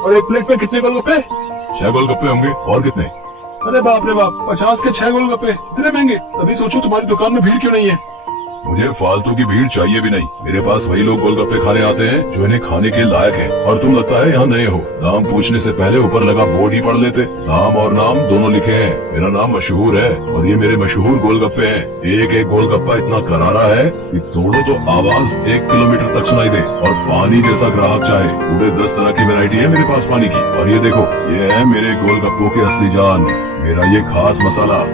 और एक प्लेट पे कितने गोलगप्पे? 6 गोलगप्पे होंगे। और कितने? अरे बाप रे बाप, 50 के 6 गोलगप्पे, इतने महंगे। तभी सोचूं तुम्हारी दुकान में भीड़ क्यों नहीं है। मुझे फालतू की भीड़ चाहिए भी नहीं। मेरे पास वही लोग गोलगप्पे खाने आते हैं जो इन्हें खाने के लायक हैं। और तुम लगता है यहाँ नए हो। नाम पूछने से पहले ऊपर लगा बोर्ड ही पढ़ लेते। नाम और नाम दोनों लिखे हैं। मेरा नाम मशहूर है और ये मेरे मशहूर गोलगप्पे हैं। एक एक गोलगप्पा इतना करारा है कि तोड़ो तो आवाज 1 किलोमीटर तक सुनाई दे। और पानी जैसा ग्राहक चाहे। पूरे 10 तरह की वैरायटी है मेरे पास पानी की। और ये देखो, ये है मेरे गोलगप्पों की असली जान, मेरा ये खास मसाला।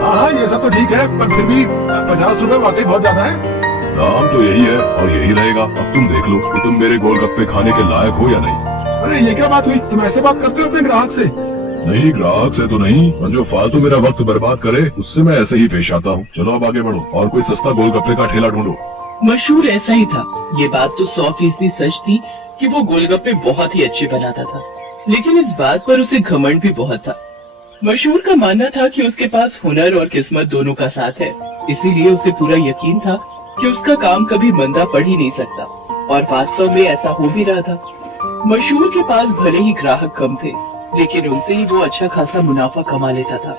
हाँ, ये सब तो ठीक है, पर फिर भी 50 रुपए वाकई बहुत ज्यादा है। नाम तो यही है और यही रहेगा। अब तुम देख लो कि तुम मेरे गोलगप्पे खाने के लायक हो या नहीं। अरे ये क्या बात हुई, तुम ऐसे बात करते हो अपने ग्राहक से? नहीं, ग्राहक से तो नहीं, पर जो फालतू मेरा वक्त बर्बाद करे उससे मैं ऐसे ही पेश आता हूँ। चलो अब आगे बढ़ो और कोई सस्ता गोलगप्पे का ठेला ढूंढो। मशहूर ऐसा ही था। ये बात तो 100% सच थी कि वो गोलगप्पे बहुत ही अच्छे बनाता था, लेकिन इस बात पर उसे घमंड भी बहुत था। मशहूर का मानना था कि उसके पास हुनर और किस्मत दोनों का साथ है, इसीलिए उसे पूरा यकीन था कि उसका काम कभी मंदा पड़ ही नहीं सकता। और वास्तव में ऐसा हो भी रहा था। मशहूर के पास भले ही ग्राहक कम थे, लेकिन उनसे ही वो अच्छा खासा मुनाफा कमा लेता था।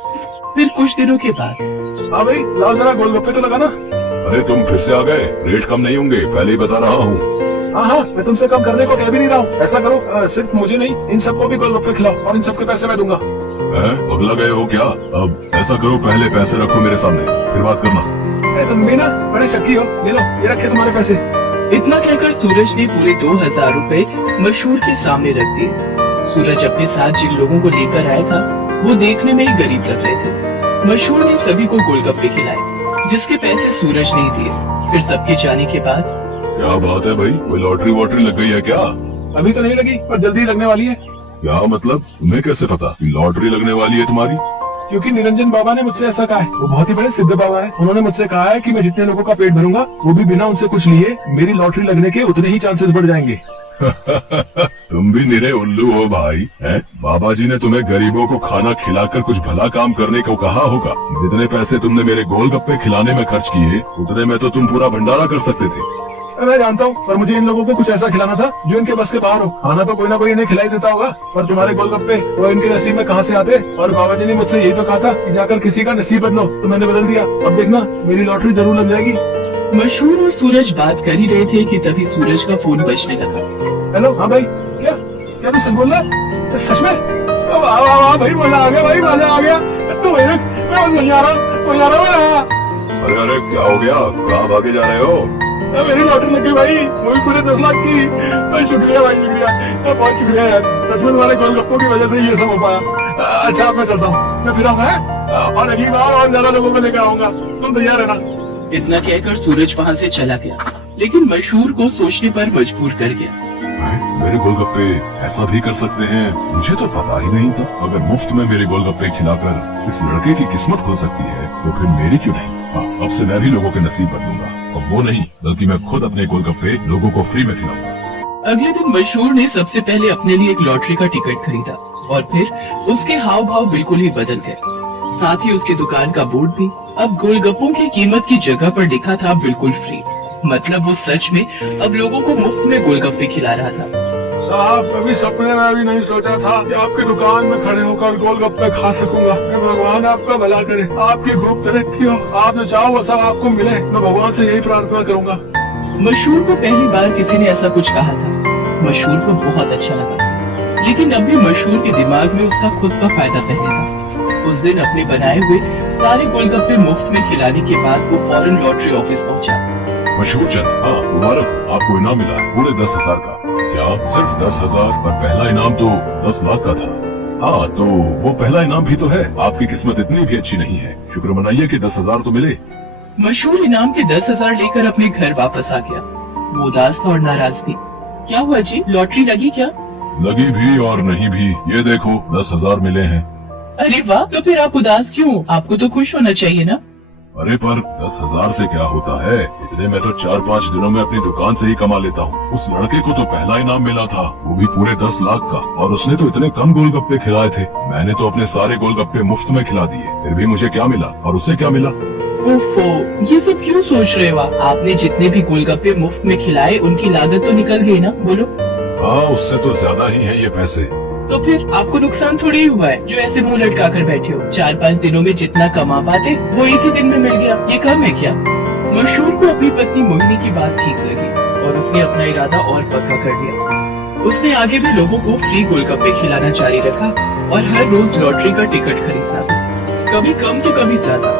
फिर कुछ दिनों के बाद, हाँ भाई, लाओ जरा गोलगप्पे तो लगाना। अरे तुम फिर से आ गए। रेट कम नहीं होंगे, पहले ही बता रहा हूँ। हाँ, मैं तुमसे कम करने को कह भी नहीं रहा हूँ। ऐसा करो, सिर्फ मुझे नहीं, इन सबको भी गोलगप्पे खिलाओ और इन सबके पैसे मैं दूंगा। पगला गए हो क्या? अब ऐसा करो, पहले पैसे रखो मेरे सामने, फिर बात करना। तुम भी ना बड़े शक्की हो। ये लो, ये रखे तुम्हारे पैसे। इतना कहकर सूरज ने पूरे 2000 रुपए मशहूर के सामने रख दिए। सूरज अपने साथ जिन लोगों को लेकर आया था वो देखने में ही गरीब लग रहे थे। मशहूर ने सभी को गोलगप्पे खिलाए, जिसके पैसे सूरज नहीं दिए। फिर सबके जाने के बाद, क्या बात है भाई, कोई लॉटरी वॉटरी लग गई है क्या? अभी तो नहीं लगी, पर जल्दी लगने वाली है। क्या मतलब? तुम्हें कैसे पता कि लॉटरी लगने वाली है तुम्हारी? क्योंकि निरंजन बाबा ने मुझसे ऐसा कहा है। वो बहुत ही बड़े सिद्ध बाबा है। उन्होंने मुझसे कहा है कि मैं जितने लोगों का पेट भरूंगा, वो भी बिना उनसे कुछ लिए, मेरी लॉटरी लगने के उतने ही चांसेस बढ़ जाएंगे। तुम भी निरे उल्लू हो भाई, हैं? बाबा जी ने तुम्हें गरीबों को खाना खिलाकर कुछ भला काम करने को कहा होगा। जितने पैसे तुमने मेरे गोलगप्पे खिलाने में खर्च किए, उतने में तो तुम पूरा भंडारा कर सकते थे। मैं जानता हूँ, पर मुझे इन लोगों को कुछ ऐसा खिलाना था जो इनके बस के बाहर हो। खाना तो कोई ना कोई इन्हें खिलाई देता होगा, पर तुम्हारे गोलगप्पे वो इनके नसीब में कहाँ से आते? और बाबा जी ने मुझसे यही तो कहा था कि जाकर किसी का नसीब बदलो, तो मैंने बदल दिया। अब देखना, मेरी लॉटरी जरूर लग जाएगी। मशहूर और सूरज बात कर ही रहे थे कि तभी सूरज का फोन बजने लगा। हेलो, हाँ भाई, क्या क्या तू सच बोल रहा है? सच में? वाह भाई, मजा आ गया भाई, मजा आ गया। तो भाई मैं बस वहीं आ रहा हूँ। अरे क्या हो गया? कहाँ भागे जा रहे हो? मेरी लॉटरी लग गई भाई, वो भी पूरे 10 लाख की। भाई शुक्रिया भाई, शुक्रिया, बहुत शुक्रिया यार। सच में तुम्हारे गोलगप्पों की वजह से ये सब हो पाया। अच्छा, अब मैं चलता हूँ, मैं फिर आऊंगा और अगली बार और ज्यादा लोगों को लेकर आऊंगा। तुम तैयार रहना। इतना कहकर सूरज वहाँ से चला गया, लेकिन मशहूर को सोचने पर मजबूर कर गया। मेरे गोलगप्पे ऐसा भी कर सकते हैं, मुझे तो पता ही नहीं था। अगर मुफ्त में मेरे गोलगप्पे खिलाकर इस लड़के की किस्मत खुल सकती है, तो फिर मेरी क्यों नहीं? हाँ, अब से मैं भी लोगों के नसीब बदलूंगा। अब वो नहीं, बल्कि मैं खुद अपने गोलगप्पे लोगों को फ्री में खिलाऊंगा। अगले दिन मशहूर ने सबसे पहले अपने लिए एक लॉटरी का टिकट खरीदा और फिर उसके हाव भाव बिल्कुल ही बदल गए। साथ ही उसकी दुकान का बोर्ड भी अब गोलगप्पों की कीमत की जगह पर लिखा था बिल्कुल फ्री। मतलब वो सच में अब लोगों को मुफ्त में गोलगप्पे खिला रहा था। साहब, कभी सपने में भी नहीं सोचा था कि आपकी दुकान में खड़े होकर गोलगप्पे खा सकूंगा। भगवान आपका भला करे, आपकी खूब तरक्की हो। आप जो चाहो वो सब आपको मिले, मैं भगवान से यही प्रार्थना करूंगा। मशहूर को पहली बार किसी ने ऐसा कुछ कहा था। मशहूर को बहुत अच्छा लगा, लेकिन अब भी मशहूर के दिमाग में उसका खुद का फायदा पहले था। उस दिन अपने बनाए हुए सारे गोलगप्पे मुफ्त में खिलाने के बाद वो फौरन लॉटरी ऑफिस पहुंचा। मशहूर चंद, हाँ मुबारक, आपको इनाम मिला है पूरे 10,000 का। क्या सिर्फ 10,000? पर पहला इनाम तो 10 लाख का था। हाँ, तो वो पहला इनाम भी तो है। आपकी किस्मत इतनी भी अच्छी नहीं है। शुक्र मनाइए कि 10,000 तो मिले। मशहूर इनाम के 10,000 लेकर अपने घर वापस आ गया। वो उदास था और नाराज भी। क्या हुआ जी, लॉटरी लगी क्या? लगी भी और नहीं भी, ये देखो 10,000 मिले हैं। अरे वाह, तो फिर आप उदास क्यों? आपको तो खुश होना चाहिए ना। अरे पर 10,000 से क्या होता है? इतने में तो 4-5 दिनों में अपनी दुकान से ही कमा लेता हूँ। उस लड़के को तो पहला इनाम मिला था, वो भी पूरे 10 लाख का, और उसने तो इतने कम गोलगप्पे खिलाए थे। मैंने तो अपने सारे गोलगप्पे मुफ्त में खिला दिए, फिर भी मुझे क्या मिला और उसे क्या मिला? ओफो, ये सब क्यों सोच रहे हो आप? आपने जितने भी गोलगप्पे मुफ्त में खिलाए उनकी लागत तो निकल गई ना, बोलो। हाँ, उससे तो ज्यादा ही है ये पैसे। तो फिर आपको नुकसान थोड़ी ही हुआ है जो ऐसे मुंह लटका कर बैठे हो। 4-5 दिनों में जितना कमा पाते वो एक ही दिन में मिल गया, ये कम है क्या? मशहूर को अपनी पत्नी मोहिनी की बात ठीक लगी और उसने अपना इरादा और पक्का कर लिया। उसने आगे भी लोगों को फ्री गोलगप्पे खिलाना जारी रखा और हर रोज लॉटरी का टिकट खरीदता, कभी कम तो कभी ज्यादा,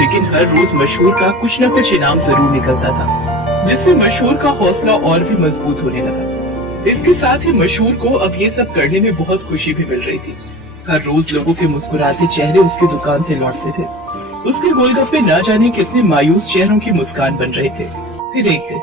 लेकिन हर रोज मशहूर का कुछ न कुछ इनाम जरूर निकलता था, जिससे मशहूर का हौसला और भी मजबूत होने लगा। इसके साथ ही मशहूर को अब ये सब करने में बहुत खुशी भी मिल रही थी। हर रोज लोगों के मुस्कुराते चेहरे उसकी दुकान से लौटते थे। उसके गोलगप्पे न जाने कितने मायूस चेहरों की मुस्कान बन रहे थे। फिर एक दिन,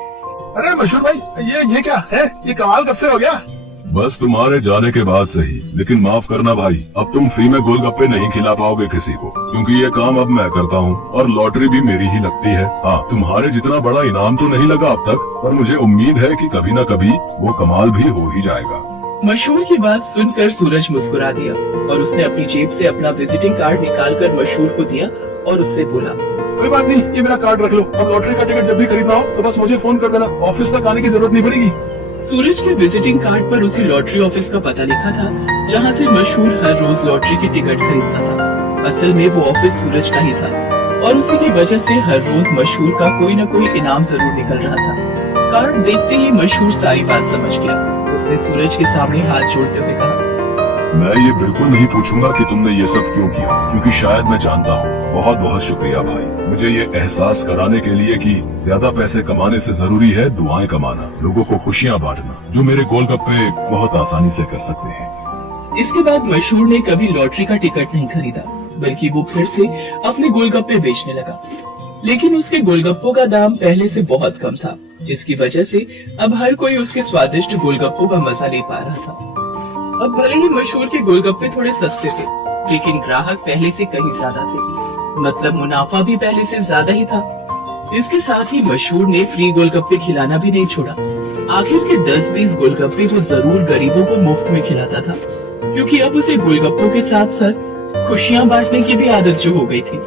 अरे मशहूर भाई, ये क्या है? ये कमाल कब से हो गया? बस तुम्हारे जाने के बाद सही, लेकिन माफ करना भाई, अब तुम फ्री में गोलगप्पे नहीं खिला पाओगे किसी को, क्योंकि ये काम अब मैं करता हूँ और लॉटरी भी मेरी ही लगती है। हाँ, तुम्हारे जितना बड़ा इनाम तो नहीं लगा अब तक, पर मुझे उम्मीद है कि कभी न कभी वो कमाल भी हो ही जाएगा। मशहूर की बात सुनकर सूरज मुस्कुरा दिया और उसने अपनी जेब से अपना विजिटिंग कार्ड निकालकर मशहूर को दिया और उससे बोला, कोई बात नहीं, ये मेरा कार्ड रख लो। अब लॉटरी का टिकट जब भी खरीदना हो तो बस मुझे फोन कर देना, ऑफिस तक आने की जरूरत नहीं पड़ेगी। सूरज के विजिटिंग कार्ड पर उसी लॉटरी ऑफिस का पता लिखा था जहां से मशहूर हर रोज लॉटरी की टिकट खरीदता था। असल में वो ऑफिस सूरज का ही था और उसी की वजह से हर रोज मशहूर का कोई न कोई इनाम जरूर निकल रहा था। कार्ड देखते ही मशहूर सारी बात समझ गया। उसने सूरज के सामने हाथ जोड़ते हुए कहा, मैं ये बिल्कुल नहीं पूछूंगा कि तुमने ये सब क्यों किया, क्योंकि शायद मैं जानता हूँ। बहुत बहुत शुक्रिया भाई, मुझे ये एहसास कराने के लिए कि ज्यादा पैसे कमाने से जरूरी है दुआएं कमाना, लोगों को खुशियाँ बांटना, जो मेरे गोलगप्पे बहुत आसानी से कर सकते हैं। इसके बाद मशहूर ने कभी लॉटरी का टिकट नहीं खरीदा, बल्कि वो फिर से अपने गोलगप्पे बेचने लगा। लेकिन उसके गोलगप्पों का दाम पहले से बहुत कम था, जिसकी वजह से अब हर कोई उसके स्वादिष्ट गोलगप्पों का मजा ले पा रहा था। अब भले ही मशहूर के गोलगप्पे थोड़े सस्ते थे, लेकिन ग्राहक पहले से कहीं ज्यादा थे, मतलब मुनाफा भी पहले से ज्यादा ही था। इसके साथ ही मशहूर ने फ्री गोलगप्पे खिलाना भी नहीं छोड़ा। आखिर के 10-20 गोलगप्पे वो जरूर गरीबों को मुफ्त में खिलाता था, क्योंकि अब उसे गोलगप्पों के साथ साथ खुशियां बांटने की भी आदत जो हो गई थी।